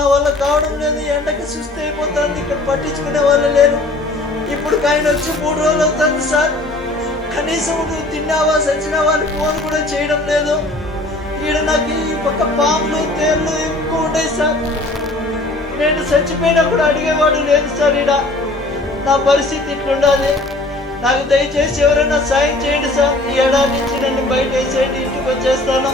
నా వల్ల కావడం లేదు, ఎండకి సుస్థి అయిపోతుంది, ఇక్కడ పట్టించుకునే వాళ్ళు లేరు. ఇప్పుడు ఆయన వచ్చి 3 రోజులు అవుతుంది సార్. కనీసం నువ్వు తిన్నావా సచ్చినావా అని ఫోన్ కూడా చేయడం లేదు. ఈడ నాకు ఈ పక్క పాములు తేళ్ళు ఎక్కువ ఉంటాయి సార్. నేను చచ్చిపోయినా కూడా అడిగేవాడు లేదు సార్. ఈడ నా పరిస్థితి ఇట్లుండాలి. నాకు దయచేసి ఎవరైనా సాయం చేయండి సార్. ఈ ఏడాది నుంచి నన్ను బయట వేసేయండి, ఇంటికి వచ్చేస్తాను.